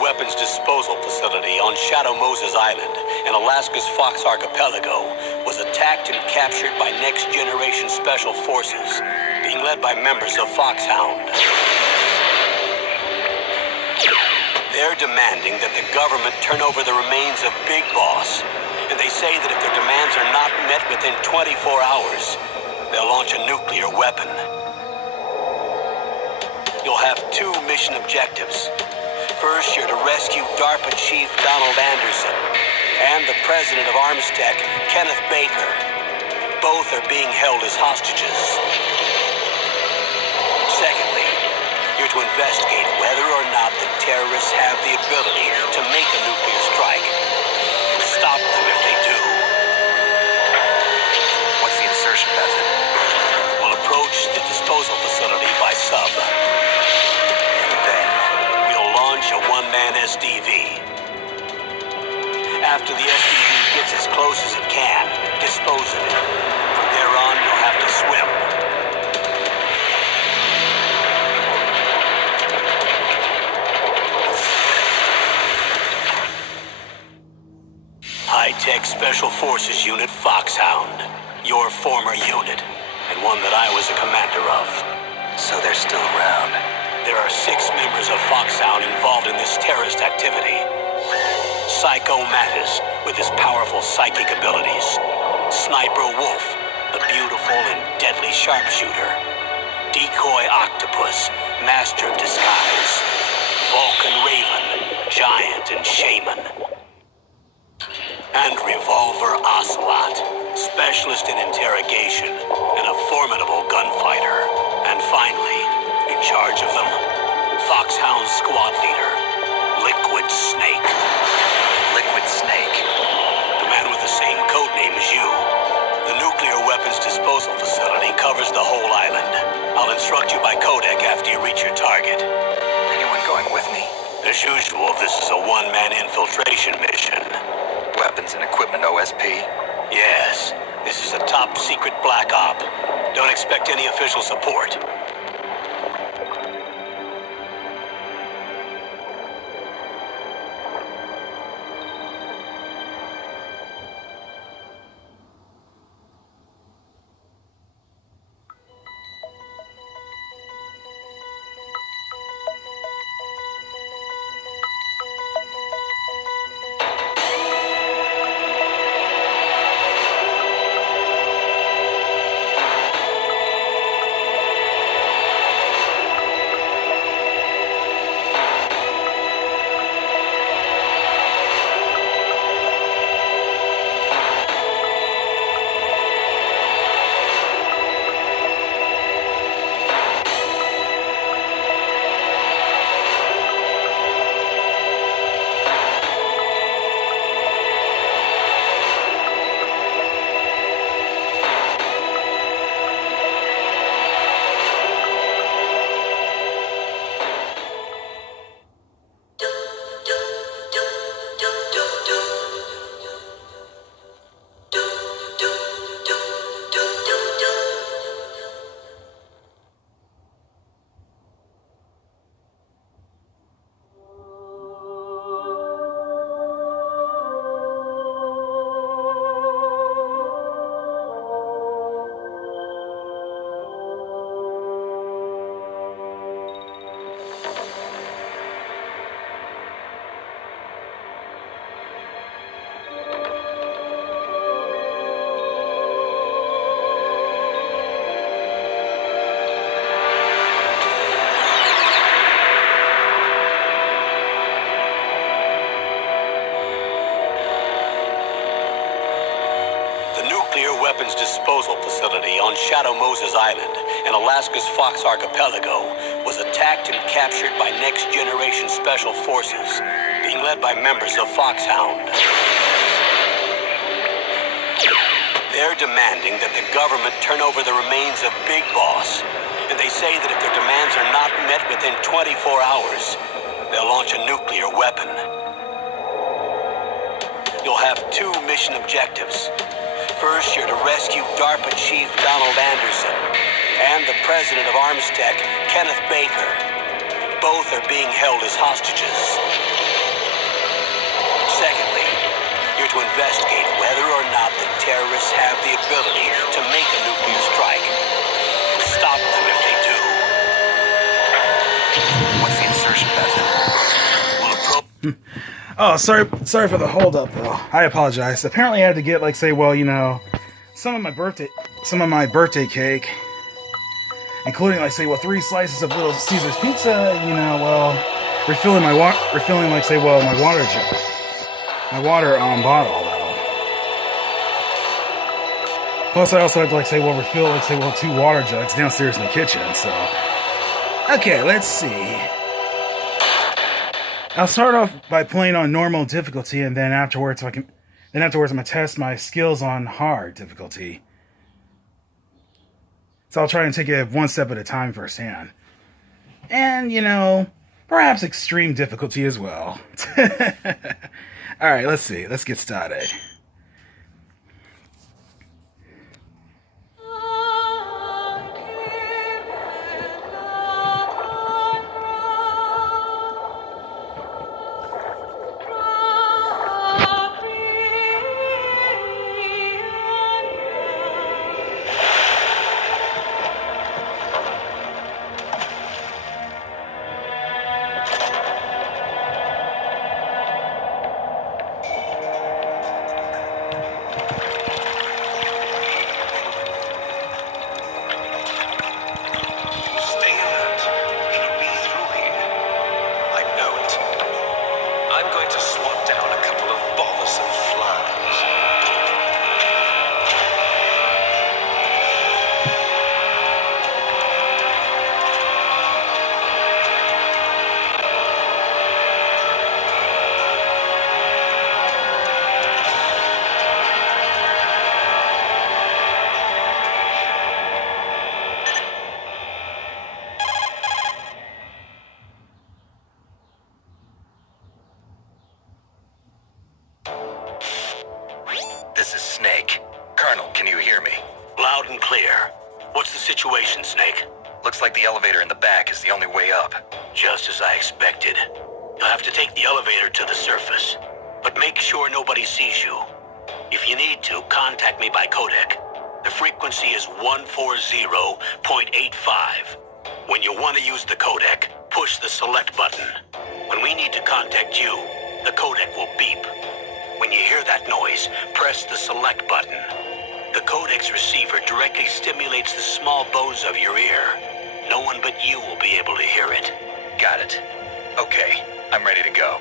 Weapons disposal facility on Shadow Moses Island in Alaska's Fox Archipelago was attacked and captured by next-generation special forces being led by members of Foxhound. They're demanding that the government turn over the remains of Big Boss, and they say that if their demands are not met within 24 hours, they'll launch a nuclear weapon. You'll have two mission objectives. First, you're to rescue DARPA Chief Donald Anderson and the president of Armstech, Kenneth Baker. Both are being held as hostages. Secondly, you're to investigate whether or not the terrorists have the ability to make a nuclear strike and stop them if they do. What's the insertion method? We'll approach the disposal facility by sub. A one-man SDV. After the SDV gets as close as it can, dispose of it. From there on, you'll have to swim. High-Tech Special Forces Unit Foxhound. Your former unit, and one that I was a commander of. So they're still around. There are 6 members of Foxhound involved in this terrorist activity. Psycho Mattis, with his powerful psychic abilities. Sniper Wolf, the beautiful and deadly sharpshooter. Decoy Octopus, master of disguise. Vulcan Raven, giant and shaman. And Revolver Ocelot, specialist in interrogation and a formidable gunfighter. And finally, in charge of them, Foxhound squad leader, Liquid Snake. Liquid Snake? The man with the same code name as you. The nuclear weapons disposal facility covers the whole island. I'll instruct you by codec after you reach your target. Anyone going with me? As usual, this is a one-man infiltration mission. Weapons and equipment OSP? Yes. This is a top-secret black op. Don't expect any official support. Weapons disposal facility on Shadow Moses Island in Alaska's Fox Archipelago was attacked attacked and captured by next-generation special forces, being led by members of Foxhound. They're demanding that the government turn over the remains of Big Boss, and they say that if their demands are not met within 24 hours, they'll launch a nuclear weapon. You'll have two mission objectives. First, you're to rescue DARPA Chief Donald Anderson and the president of Armstech, Kenneth Baker. Both are being held as hostages. Secondly, you're to investigate whether or not the terrorists have the ability to make a nuclear strike and stop them if they do. What's the insertion method? We'll approach... Oh, sorry for the hold up though. I apologize. Apparently I had to get, like, say, well, you know, some of my birthday cake, including, like, say, well, 3 slices of Little Caesar's pizza, you know, well, refilling, like, say, well, my water bottle though. Plus I also had to, like, say, well, refill, like, say, well, 2 water jugs downstairs in the kitchen, so. Okay, let's see. I'll start off by playing on normal difficulty, and then afterwards, I'm gonna test my skills on hard difficulty. So I'll try and take it one step at a time firsthand. And, you know, perhaps extreme difficulty as well. Alright, let's see. Let's get started. This is Snake. Colonel, can you hear me? Loud and clear. What's the situation, Snake? Looks like the elevator in the back is the only way up. Just as I expected. You'll have to take the elevator to the surface, but make sure nobody sees you. If you need to, contact me by codec. The frequency is 140.85. When you want to use the codec, push the select button. When we need to contact you, the codec will beep. When you hear that noise, press the select button. The codec's receiver directly stimulates the small bones of your ear. No one but you will be able to hear it. Got it. Okay, I'm ready to go.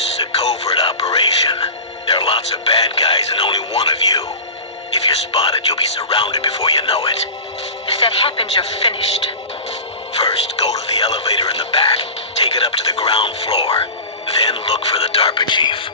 This is a covert operation. There are lots of bad guys and only one of you. If you're spotted, you'll be surrounded before you know it. If that happens, you're finished. First, go to the elevator in the back. Take it up to the ground floor. Then look for the DARPA chief.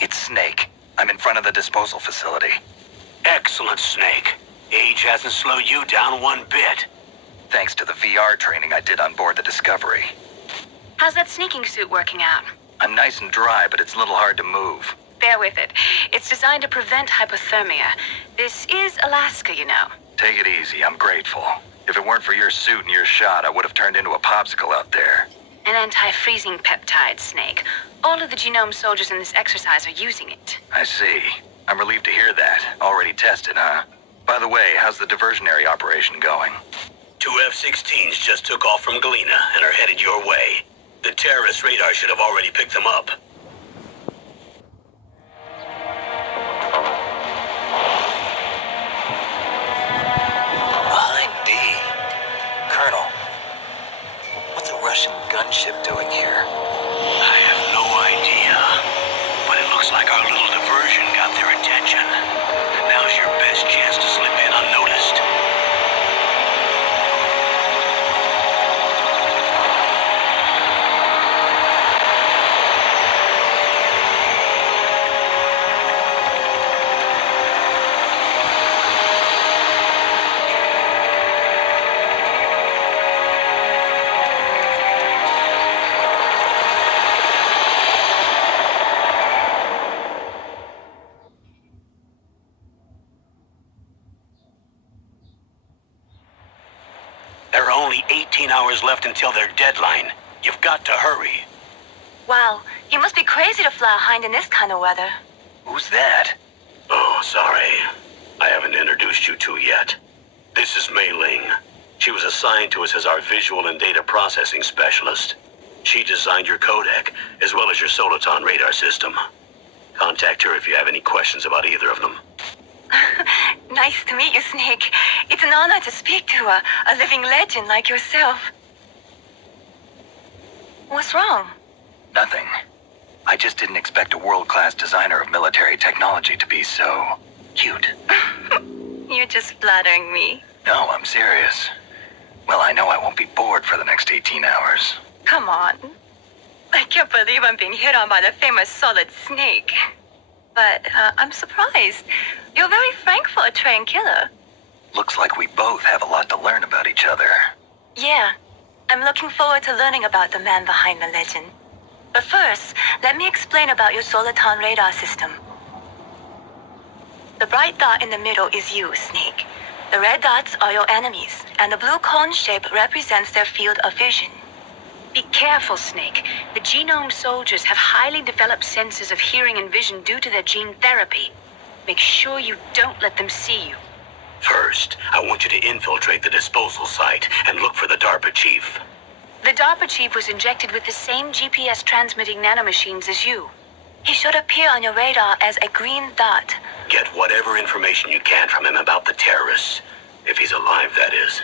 It's Snake. I'm in front of the disposal facility. Excellent, Snake. Age hasn't slowed you down one bit. Thanks to the VR training I did on board the Discovery. How's that sneaking suit working out? I'm nice and dry, but it's a little hard to move. Bear with it. It's designed to prevent hypothermia. This is Alaska, you know. Take it easy, I'm grateful. If it weren't for your suit and your shot, I would have turned into a popsicle out there. An anti-freezing peptide, Snake. All of the genome soldiers in this exercise are using it. I see. I'm relieved to hear that. Already tested, huh? By the way, how's the diversionary operation going? 2 F-16s just took off from Galena and are headed your way. The terrorist radar should have already picked them up. Behind D. Colonel, what's a Russian gunship doing here? I have no idea, but it looks like our little diversion got their attention. Now's your best chance to slip in unnoticed. There are only 18 hours left until their deadline. You've got to hurry. Wow, you must be crazy to fly a hind in this kind of weather. Who's that? Oh, sorry. I haven't introduced you to yet. This is Mei Ling. She was assigned to us as our visual and data processing specialist. She designed your codec, as well as your Soliton radar system. contact her if you have any questions about either of them. Nice to meet you, Snake. It's an honor to speak to a living legend like yourself. What's wrong? Nothing. I just didn't expect a world-class designer of military technology to be so cute. You're just flattering me. No, I'm serious. Well, I know I won't be bored for the next 18 hours. Come on. I can't believe I'm being hit on by the famous Solid Snake. But I'm surprised. You're very frank for a trained killer. Looks like we both have a lot to learn about each other. Yeah. I'm looking forward to learning about the man behind the legend. But first, let me explain about your Soliton radar system. The bright dot in the middle is you, Snake. The red dots are your enemies, and the blue cone shape represents their field of vision. Be careful, Snake. The genome soldiers have highly developed senses of hearing and vision due to their gene therapy. Make sure you don't let them see you. First, I want you to infiltrate the disposal site and look for the DARPA chief. The DARPA chief was injected with the same GPS transmitting nanomachines as you. He should appear on your radar as a green dot. Get whatever information you can from him about the terrorists. If he's alive, that is.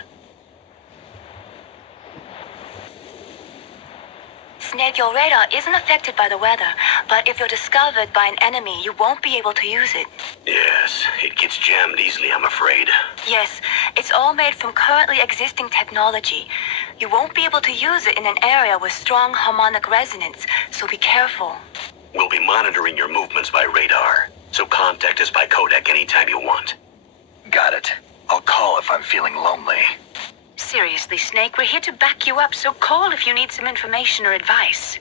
Snake, your radar isn't affected by the weather, but if you're discovered by an enemy, you won't be able to use it. Yes, it gets jammed easily, I'm afraid. Yes, it's all made from currently existing technology. You won't be able to use it in an area with strong harmonic resonance, so be careful. We'll be monitoring your movements by radar, so contact us by codec anytime you want. Got it. I'll call if I'm feeling lonely. Seriously, Snake, we're here to back you up, so call if you need some information or advice.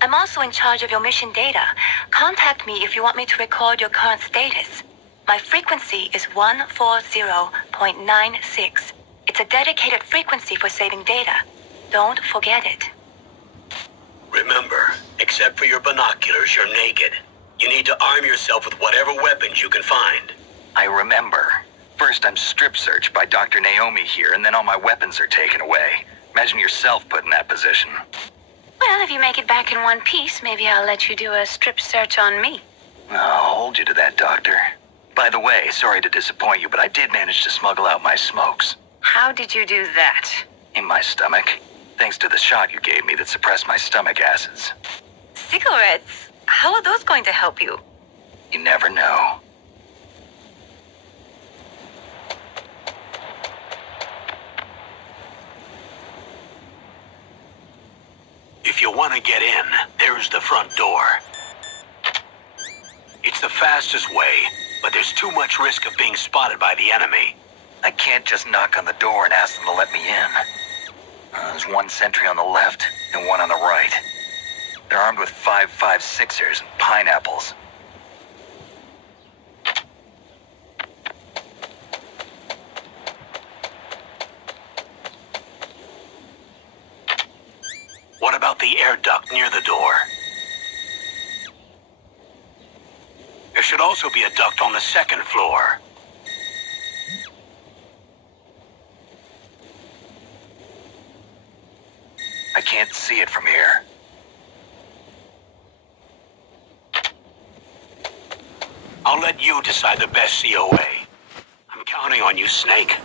I'm also in charge of your mission data. Contact me if you want me to record your current status. My frequency is 140.96. It's a dedicated frequency for saving data. Don't forget it. Remember, except for your binoculars, you're naked. You need to arm yourself with whatever weapons you can find. I remember. First, I'm strip searched by Dr. Naomi here, and then all my weapons are taken away. Imagine yourself put in that position. Well, if you make it back in one piece, maybe I'll let you do a strip search on me. I'll hold you to that, Doctor. By the way, sorry to disappoint you, but I did manage to smuggle out my smokes. How did you do that? In my stomach. Thanks to the shot you gave me that suppressed my stomach acids. Cigarettes? How are those going to help you? You never know. If you want to get in, there's the front door. It's the fastest way, but there's too much risk of being spotted by the enemy. I can't just knock on the door and ask them to let me in. There's one sentry on the left and one on the right. They're armed with 5.56ers and pineapples. What about the air duct near the door? There should also be a duct on the second floor. I can't see it from here. I'll let you decide the best COA. I'm counting on you, Snake.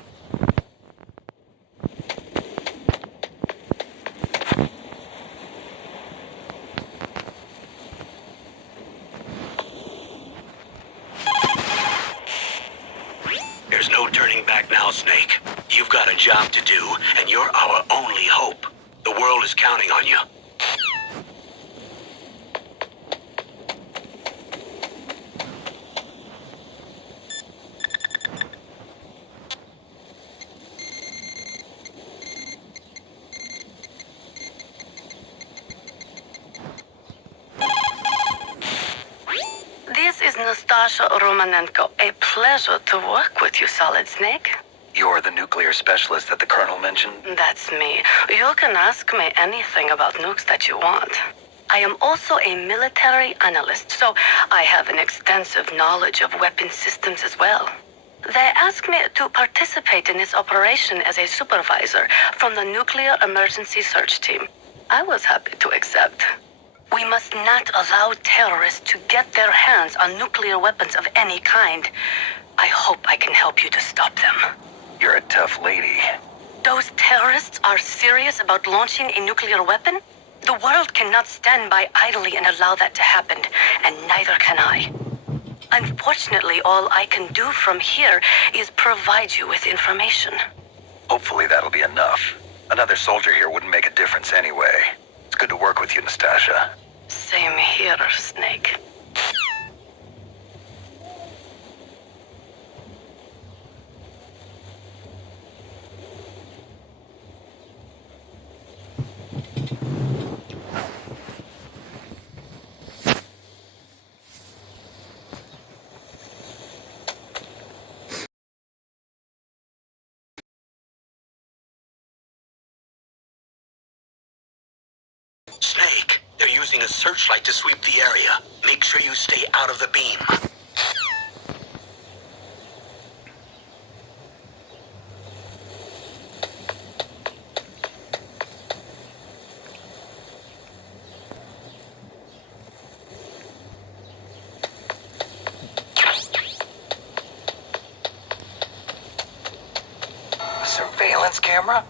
There's no turning back now, Snake. You've got a job to do, and you're our only hope. The world is counting on you. This is Nastasha Romanenko. A pleasure to work with you, Solid Snake. You're the nuclear specialist that the Colonel mentioned? That's me. You can ask me anything about nukes that you want. I am also a military analyst, so I have an extensive knowledge of weapon systems as well. They asked me to participate in this operation as a supervisor from the Nuclear Emergency Search Team. I was happy to accept. We must not allow terrorists to get their hands on nuclear weapons of any kind. I hope I can help you to stop them. You're a tough lady. Those terrorists are serious about launching a nuclear weapon? The world cannot stand by idly and allow that to happen, and neither can I. Unfortunately, all I can do from here is provide you with information. Hopefully that'll be enough. Another soldier here wouldn't make a difference anyway. It's good to work with you, Nastasha. Same here, Snake. Snake, they're using a searchlight to sweep the area. Make sure you stay out of the beam. A surveillance camera?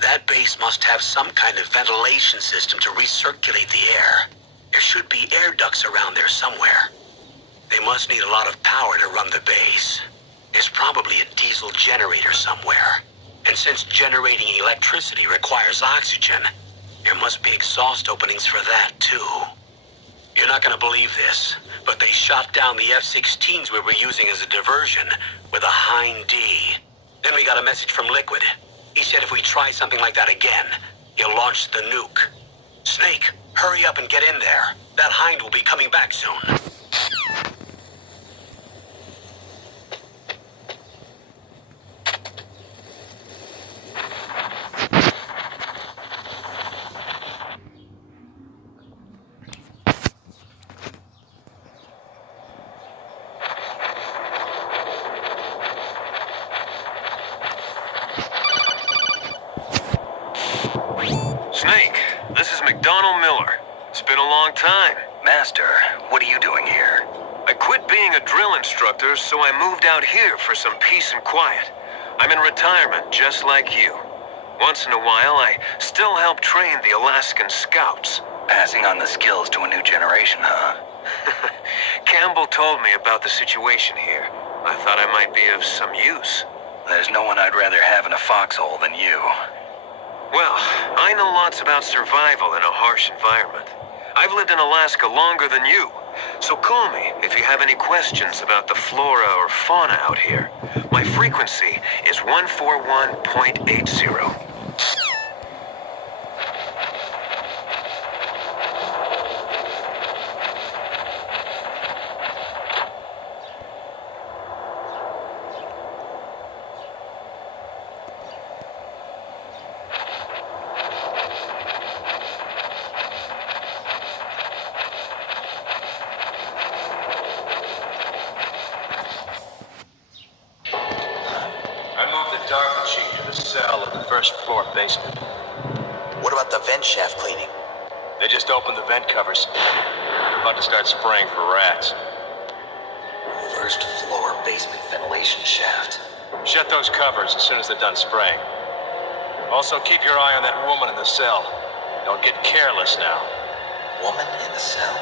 That base must have some kind of ventilation system to recirculate the air. There should be air ducts around there somewhere. They must need a lot of power to run the base. There's probably a diesel generator somewhere. And since generating electricity requires oxygen, there must be exhaust openings for that too. You're not gonna believe this, but they shot down the F-16s we were using as a diversion with a Hind D. Then we got a message from Liquid. He said if we try something like that again, he'll launch the nuke. Snake, hurry up and get in there. That Hind will be coming back soon. Snake, this is McDonald Miller. It's been a long time. Master, what are you doing here? I quit being a drill instructor, so I moved out here for some peace and quiet. I'm in retirement, just like you. Once in a while, I still help train the Alaskan Scouts. Passing on the skills to a new generation, huh? Campbell told me about the situation here. I thought I might be of some use. There's no one I'd rather have in a foxhole than you. Well, I know lots about survival in a harsh environment. I've lived in Alaska longer than you, so call me if you have any questions about the flora or fauna out here. My frequency is 141.80. Cell in the first floor basement. What about the vent shaft cleaning? They just opened the vent covers. about to start spraying for rats. First floor basement ventilation shaft. Shut those covers as soon as they're done spraying. Also, keep your eye on that woman in the cell. Don't get careless now. Woman in the cell?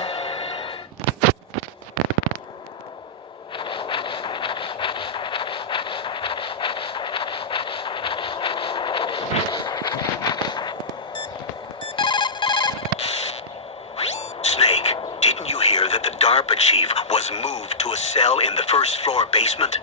Snake, didn't you hear that the DARPA chief was moved to a cell in the first floor basement?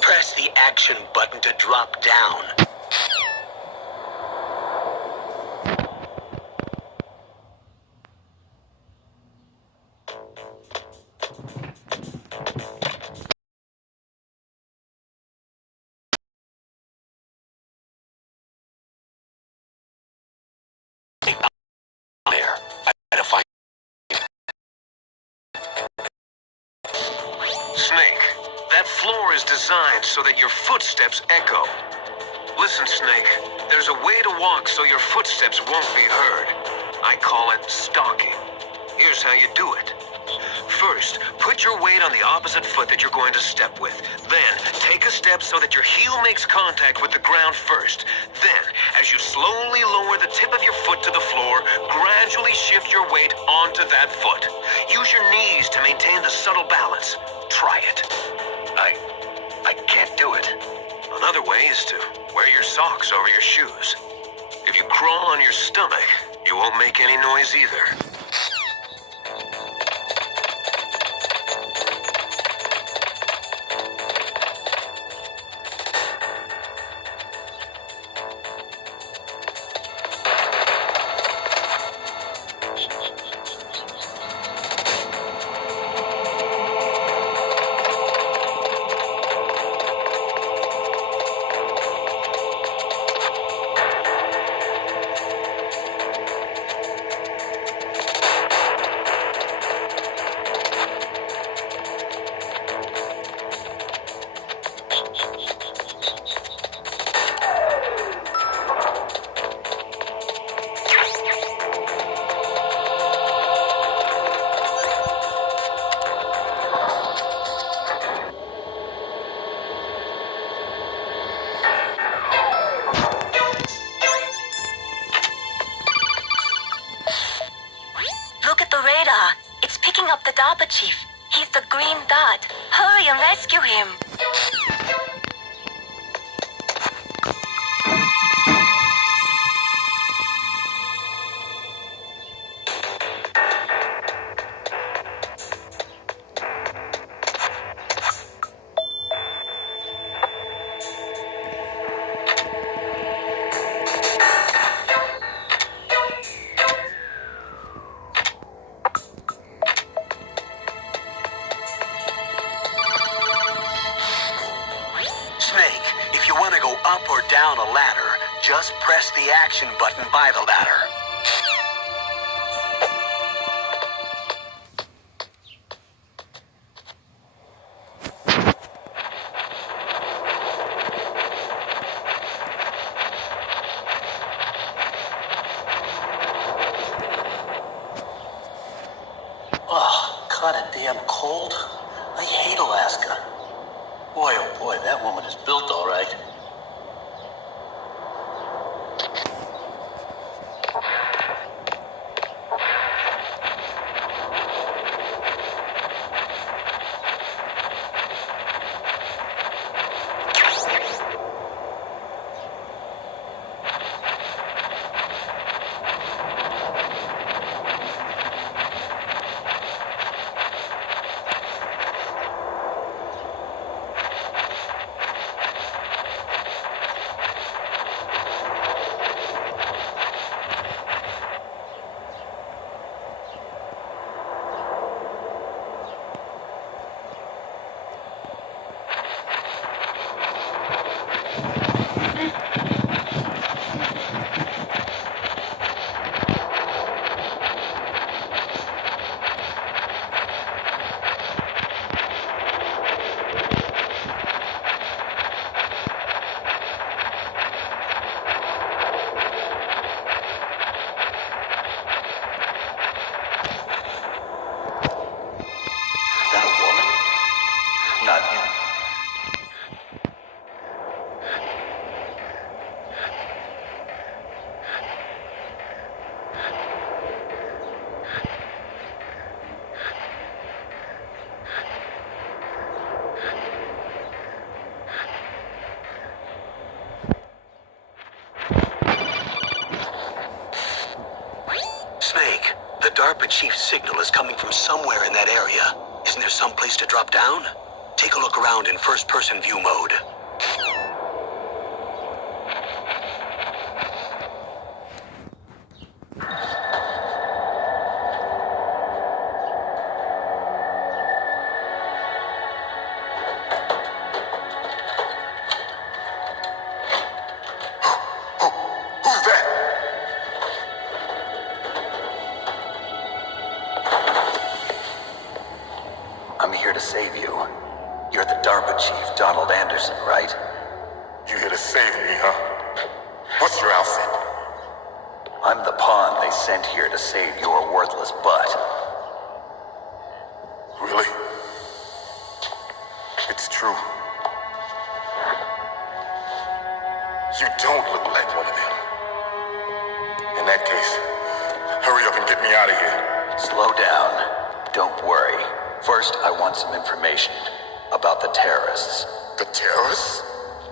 Press the action button to drop down. There. I gotta find. Snake, that floor is designed so that your footsteps echo. Listen, Snake, there's a way to walk so your footsteps won't be heard. I call it stalking. Here's how you do it. First, put your weight on the opposite foot that you're going to step with. Then, take a step so that your heel makes contact with the ground first. Then, as you slowly lower the tip of your foot to the floor, gradually shift your weight onto that foot. Use your knees to maintain the subtle balance. Try it. I can't do it. Another way is to wear your socks over your shoes. If you crawl on your stomach, you won't make any noise either. Look at the radar. It's picking up the DARPA chief. He's the green dot. Hurry and rescue him. Snake, if you want to go up or down a ladder, just press the action button by the ladder. Oh, kinda damn cold. I hate Alaska. Boy, oh boy, that woman is built all right. DARPA chief's signal is coming from somewhere in that area. Isn't there some place to drop down? Take a look around in first-person view mode. I'm here to save you. You're the DARPA chief, Donald Anderson, right? You here to save me, huh? What's your outfit? I'm the pawn they sent here to save your worthless butt. Really? It's true. You don't look like one of them. In that case, hurry up and get me out of here. Slow down. Don't worry. First, I want some information about the terrorists. The terrorists?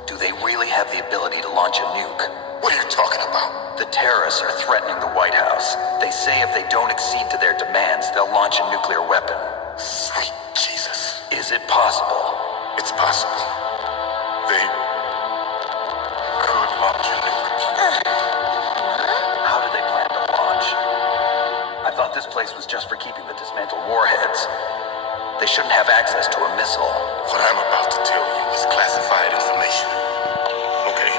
Do they really have the ability to launch a nuke? What are you talking about? The terrorists are threatening the White House. They say if they don't accede to their demands, they'll launch a nuclear weapon. Sweet Jesus. Is it possible? It's possible. They could launch a nuke. How do they plan to launch? I thought this place was just for keeping the dismantled warheads. They shouldn't have access to a missile. What I'm about to tell you is classified information. Okay.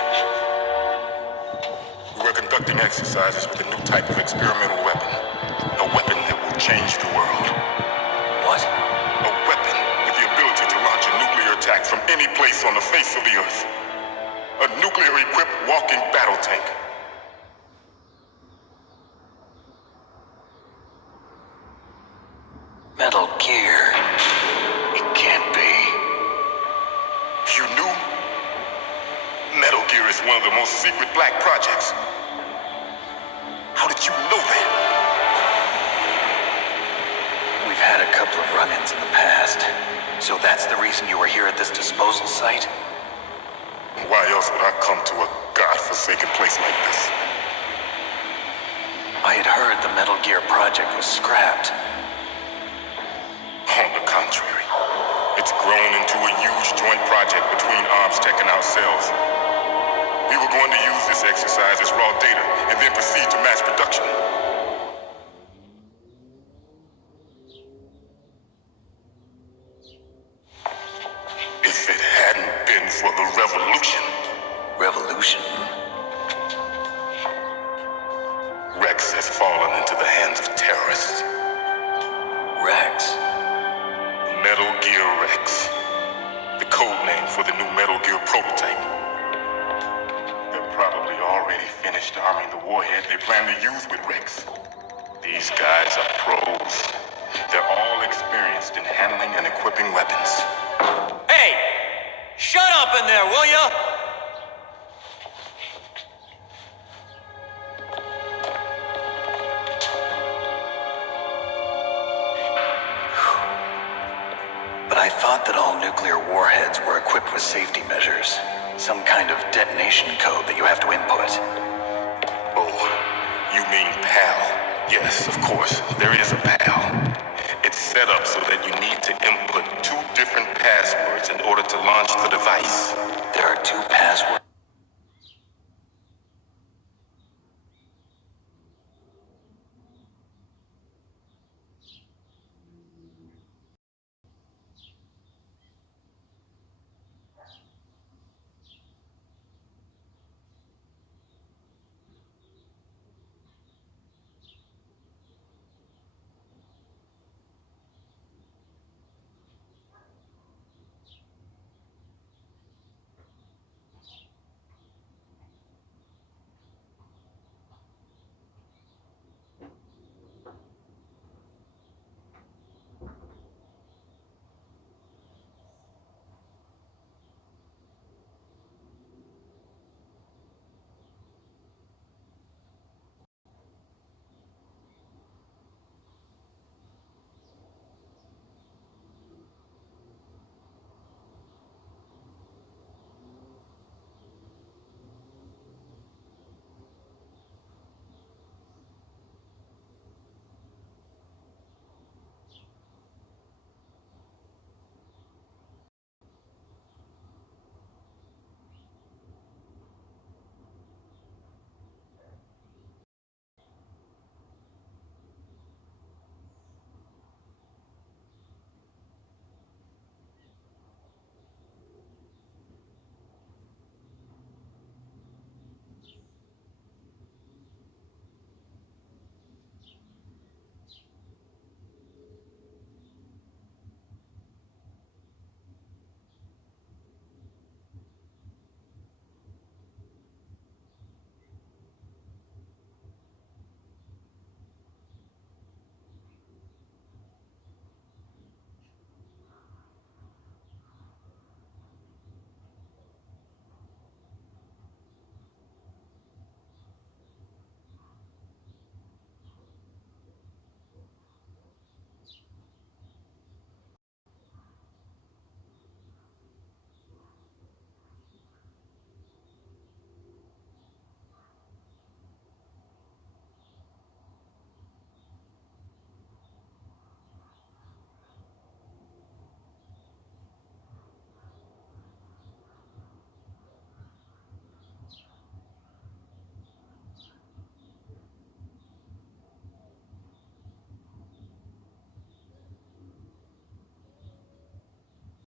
We were conducting exercises with a new type of experimental weapon. A weapon that will change the world. What? A weapon with the ability to launch a nuclear attack from any place on the face of the Earth. A nuclear-equipped walking battle tank. Metal Gear. It can't be. You knew? Metal Gear is one of the most secret black projects. How did you know that? We've had a couple of run-ins in the past. So that's the reason you were here at this disposal site? Why else would I come to a godforsaken place like this? I had heard the Metal Gear project was scrapped. On the contrary, it's grown into a huge joint project between Arms Tech and ourselves. We were going to use this exercise as raw data and then proceed to mass production. If it hadn't been for the revolution, Revolution? Rex has fallen into the hands of terrorists. Rex? Metal Gear Rex. The code name for the new Metal Gear prototype. They're probably already finished arming the warhead they plan to use with Rex. These guys are pros. They're all experienced in handling and equipping weapons. Hey! Shut up in there, will ya? But I thought that all nuclear warheads were equipped with safety measures. Some kind of detonation code that you have to input. Oh, you mean PAL? Yes, of course, there is a PAL. It's set up so that you need to input 2 different passwords in order to launch the device. There are 2 passwords?